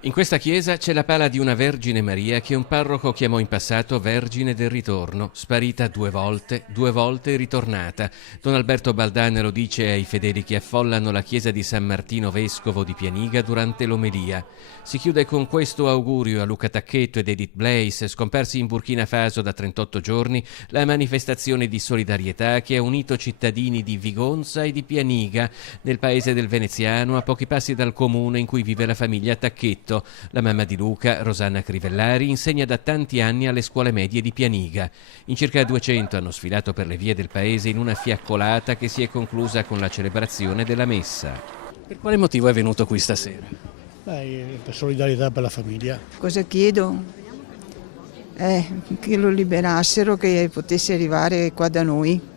In questa chiesa c'è la pala di una Vergine Maria che un parroco chiamò in passato Vergine del Ritorno, sparita due volte ritornata. Don Alberto Baldana lo dice ai fedeli che affollano la chiesa di San Martino Vescovo di Pianiga durante l'omelia. Si chiude con questo augurio a Luca Tacchetto ed Edith Blaise, scomparsi in Burkina Faso da 38 giorni, la manifestazione di solidarietà che ha unito cittadini di Vigonza e di Pianiga, nel paese del Veneziano, a pochi passi dal comune in cui vive la famiglia Tacchetto. La mamma di Luca, Rosanna Crivellari, insegna da tanti anni alle scuole medie di Pianiga. In circa 200 hanno sfilato per le vie del paese in una fiaccolata che si è conclusa con la celebrazione della messa. Per quale motivo è venuto qui stasera? Per solidarietà per la famiglia. Cosa chiedo? Che lo liberassero, che potesse arrivare qua da noi.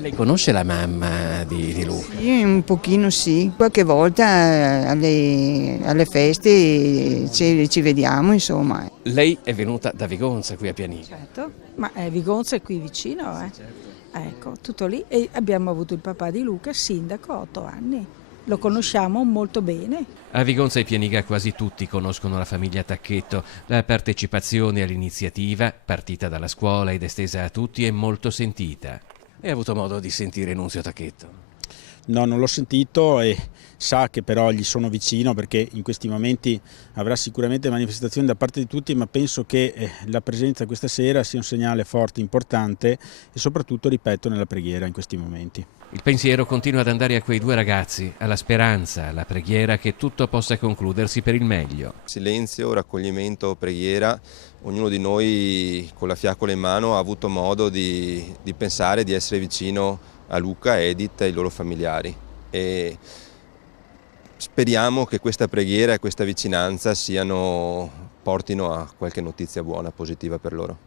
Lei conosce la mamma di Luca? Sì, un pochino sì. Qualche volta alle feste ci vediamo, insomma. Lei è venuta da Vigonza qui a Pianiga. Certo, ma Vigonza è qui vicino, eh? Ecco, tutto lì. E abbiamo avuto il papà di Luca, sindaco, 8 anni. Lo conosciamo molto bene. A Vigonza e Pianiga quasi tutti conoscono la famiglia Tacchetto. La partecipazione all'iniziativa, partita dalla scuola ed estesa a tutti, è molto sentita. Hai avuto modo di sentire Nunzio Tacchetto? No, non l'ho sentito e sa che però gli sono vicino perché in questi momenti avrà sicuramente manifestazioni da parte di tutti, ma penso che la presenza questa sera sia un segnale forte, importante e soprattutto, ripeto, nella preghiera in questi momenti. Il pensiero continua ad andare a quei due ragazzi, alla speranza, alla preghiera che tutto possa concludersi per il meglio. Silenzio, raccoglimento, preghiera. Ognuno di noi con la fiaccola in mano ha avuto modo di pensare, di essere vicino a Luca, Edith e ai loro familiari. E speriamo che questa preghiera e questa vicinanza portino a qualche notizia buona, positiva per loro.